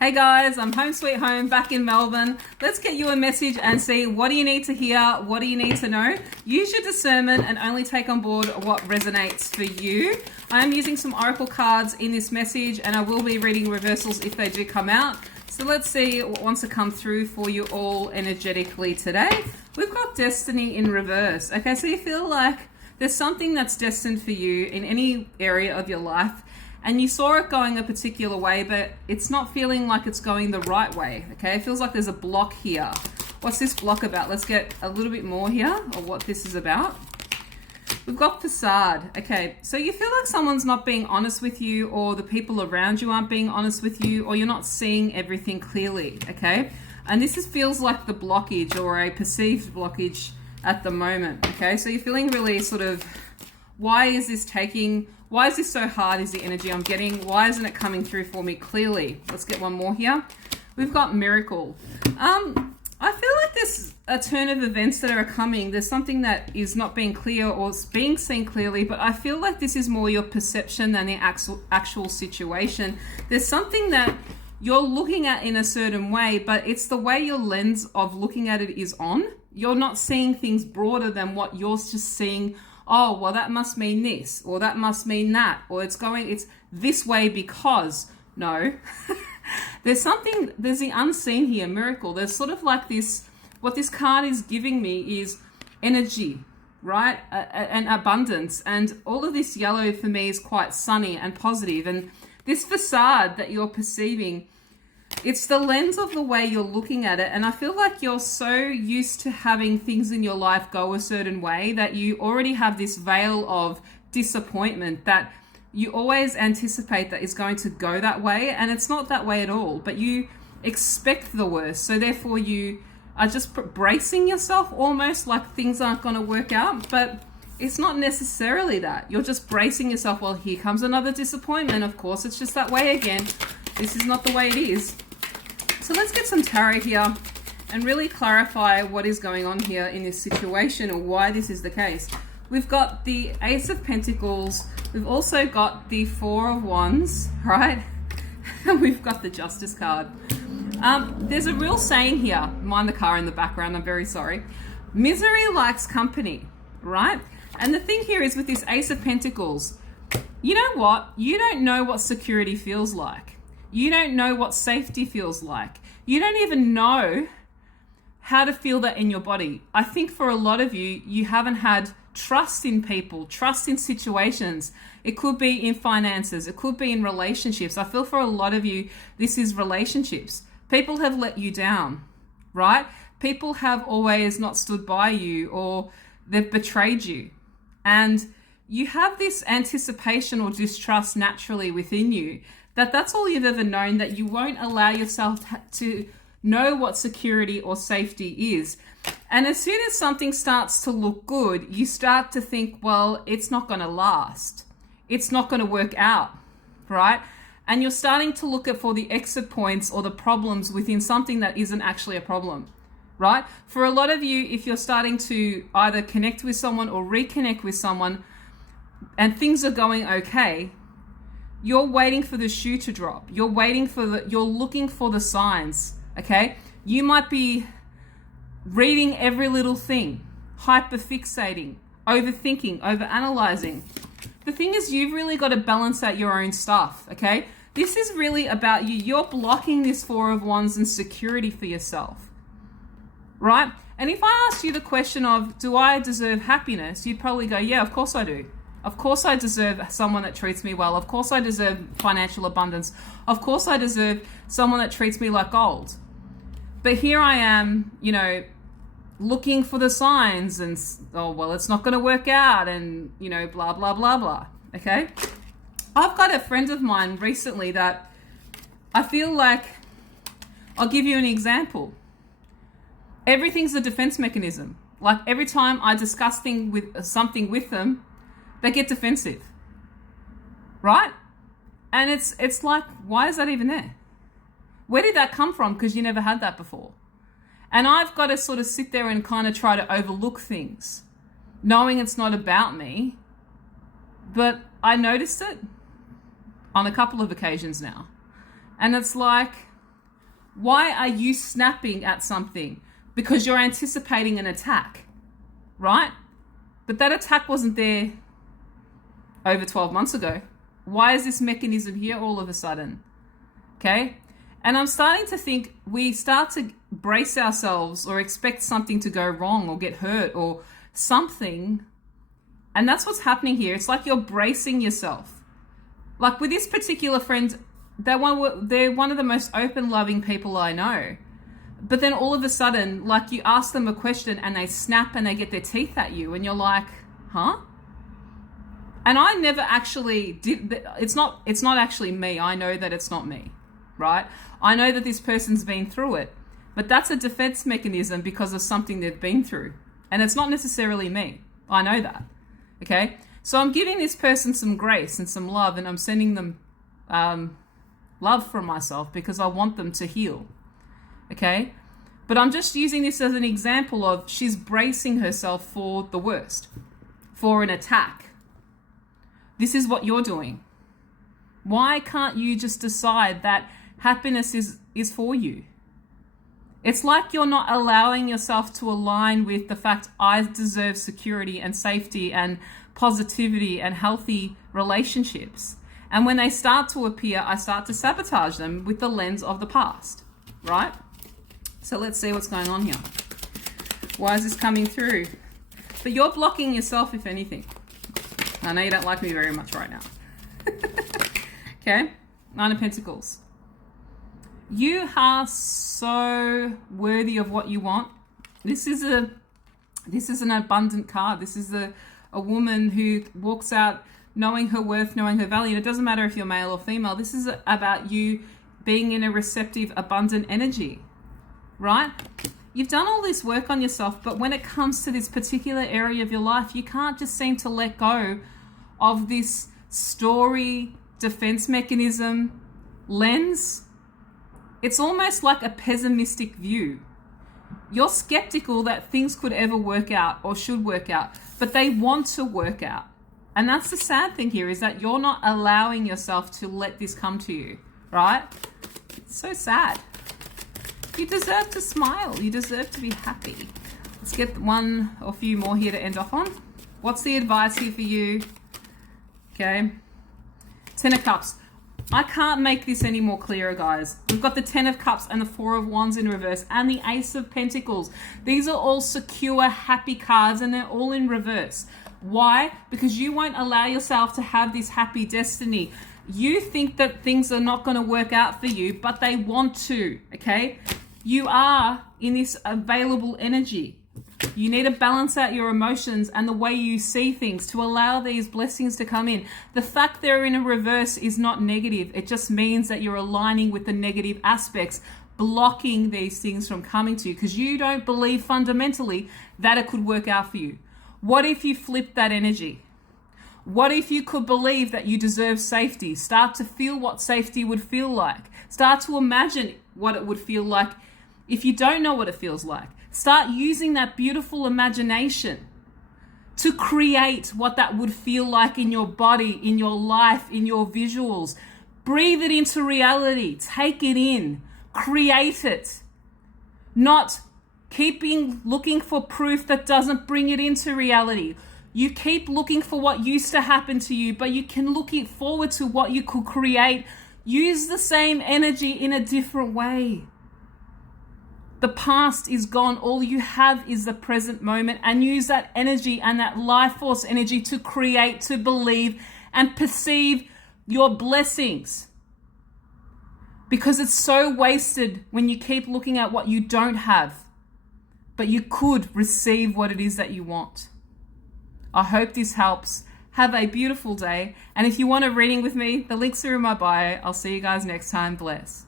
Hey guys, I'm home sweet home back in Melbourne. Let's get you a message and see what do you need to hear, what do you need to know. Use your discernment and only take on board what resonates for you. I am using some oracle cards in this message and I will be reading reversals if they do come out. So let's see what wants to come through for you all energetically today. We've got destiny in reverse. Okay, so you feel like there's something that's destined for you in any area of your life. And you saw it going a particular way, but it's not feeling like it's going the right way, okay? It feels like there's a block here. What's this block about? Let's get a little bit more here of what this is about. We've got facade, okay? So you feel like someone's not being honest with you, or the people around you aren't being honest with you, or you're not seeing everything clearly, okay? And this feels like the blockage or a perceived blockage at the moment, okay? So you're feeling really sort of, why is this so hard is the energy I'm getting? Why isn't it coming through for me clearly? Let's get one more here. We've got miracle. I feel like there's a turn of events that are coming. There's something that is not being clear or being seen clearly, but I feel like this is more your perception than the actual situation. There's something that you're looking at in a certain way, but it's the way your lens of looking at it is on. You're not seeing things broader than what you're just seeing. Oh, well, that must mean this, or that must mean that, or it's this way because, no. There's the unseen here, miracle. There's sort of like this, what this card is giving me is energy, right? And abundance. And all of this yellow for me is quite sunny and positive. And this facade that you're perceiving, it's the lens of the way you're looking at it. And I feel like you're so used to having things in your life go a certain way that you already have this veil of disappointment that you always anticipate that is going to go that way. And it's not that way at all, but you expect the worst. So therefore you are just bracing yourself almost like things aren't going to work out. But it's not necessarily that. You're just bracing yourself. Well, here comes another disappointment. Of course, it's just that way again. This is not the way it is. So let's get some tarot here and really clarify what is going on here in this situation or why this is the case. We've got the Ace of Pentacles. We've also got the Four of Wands, right? And we've got the Justice card. There's a real saying here. Mind the car in the background. I'm very sorry. Misery likes company, right? And the thing here is with this Ace of Pentacles, you know what? You don't know what security feels like. You don't know what safety feels like. You don't even know how to feel that in your body. I think for a lot of you, you haven't had trust in people, trust in situations. It could be in finances. It could be in relationships. I feel for a lot of you, this is relationships. People have let you down, right? People have always not stood by you or they've betrayed you. And you have this anticipation or distrust naturally within you that's all you've ever known, that you won't allow yourself to know what security or safety is. And as soon as something starts to look good, you start to think, well, it's not going to last. It's not going to work out, right? And you're starting to look for the exit points or the problems within something that isn't actually a problem, right? For a lot of you, if you're starting to either connect with someone or reconnect with someone and things are going okay, you're waiting for the shoe to drop. You're looking for the signs, okay? You might be reading every little thing, hyperfixating, overthinking, overanalyzing. The thing is, you've really got to balance out your own stuff, okay? This is really about you. You're blocking this Four of Wands and security for yourself, right? And if I asked you the question of, do I deserve happiness? You'd probably go, yeah, of course I do. Of course I deserve someone that treats me well. Of course I deserve financial abundance. Of course I deserve someone that treats me like gold. But here I am, looking for the signs and, oh, well, it's not going to work out and, blah, blah, blah, blah. Okay? I've got a friend of mine recently that I feel like, I'll give you an example. Everything's a defense mechanism. Like every time I discuss something with them, they get defensive, right? And it's like, why is that even there? Where did that come from? Because you never had that before. And I've got to sort of sit there and kind of try to overlook things, knowing it's not about me. But I noticed it on a couple of occasions now. And it's like, Why are you snapping at something? Because you're anticipating an attack, right? But that attack wasn't there over 12 months ago. Why is this mechanism here all of a sudden? Okay? And I'm starting to think we start to brace ourselves or expect something to go wrong or get hurt or something. And that's what's happening here. It's like you're bracing yourself. Like with this particular friend, they're one of the most open, loving people I know. But then all of a sudden, like you ask them a question and they snap and they get their teeth at you and you're like, huh? And I never actually did. It's not actually me. I know that it's not me, right? I know that this person's been through it, but that's a defense mechanism because of something they've been through. And it's not necessarily me. I know that, okay? So I'm giving this person some grace and some love, and I'm sending them love from myself because I want them to heal, okay? But I'm just using this as an example of she's bracing herself for the worst, for an attack. This is what you're doing. Why can't you just decide that happiness is for you? It's like you're not allowing yourself to align with the fact I deserve security and safety and positivity and healthy relationships. And when they start to appear, I start to sabotage them with the lens of the past, right? So let's see what's going on here. Why is this coming through? But you're blocking yourself, if anything. I know you don't like me very much right now. Okay, Nine of Pentacles. You are so worthy of what you want. This is an abundant card. This is a woman who walks out knowing her worth, knowing her value. And it doesn't matter if you're male or female. This is about you being in a receptive, abundant energy, right? You've done all this work on yourself, but when it comes to this particular area of your life, you can't just seem to let go of this story, defense mechanism, lens. It's almost like a pessimistic view. You're skeptical that things could ever work out or should work out, but they want to work out. And that's the sad thing here, is that you're not allowing yourself to let this come to you, right? It's so sad. You deserve to smile. You deserve to be happy. Let's get one or a few more here to end off on. What's the advice here for you? Okay. Ten of Cups. I can't make this any more clearer, guys. We've got the Ten of Cups and the Four of Wands in reverse and the Ace of Pentacles. These are all secure, happy cards, and they're all in reverse. Why? Because you won't allow yourself to have this happy destiny. You think that things are not going to work out for you, but they want to, okay? You are in this available energy. You need to balance out your emotions and the way you see things to allow these blessings to come in. The fact they're in a reverse is not negative. It just means that you're aligning with the negative aspects, blocking these things from coming to you because you don't believe fundamentally that it could work out for you. What if you flipped that energy? What if you could believe that you deserve safety? Start to feel what safety would feel like. Start to imagine what it would feel like if you don't know what it feels like. Start using that beautiful imagination to create what that would feel like in your body, in your life, in your visuals. Breathe it into reality. Take it in. Create it. Not looking for proof that doesn't bring it into reality. You keep looking for what used to happen to you, but you can look forward to what you could create. Use the same energy in a different way. The past is gone. All you have is the present moment, and use that energy and that life force energy to create, to believe, and perceive your blessings. Because it's so wasted when you keep looking at what you don't have, but you could receive what it is that you want. I hope this helps. Have a beautiful day. And if you want a reading with me, the links are in my bio. I'll see you guys next time. Bless.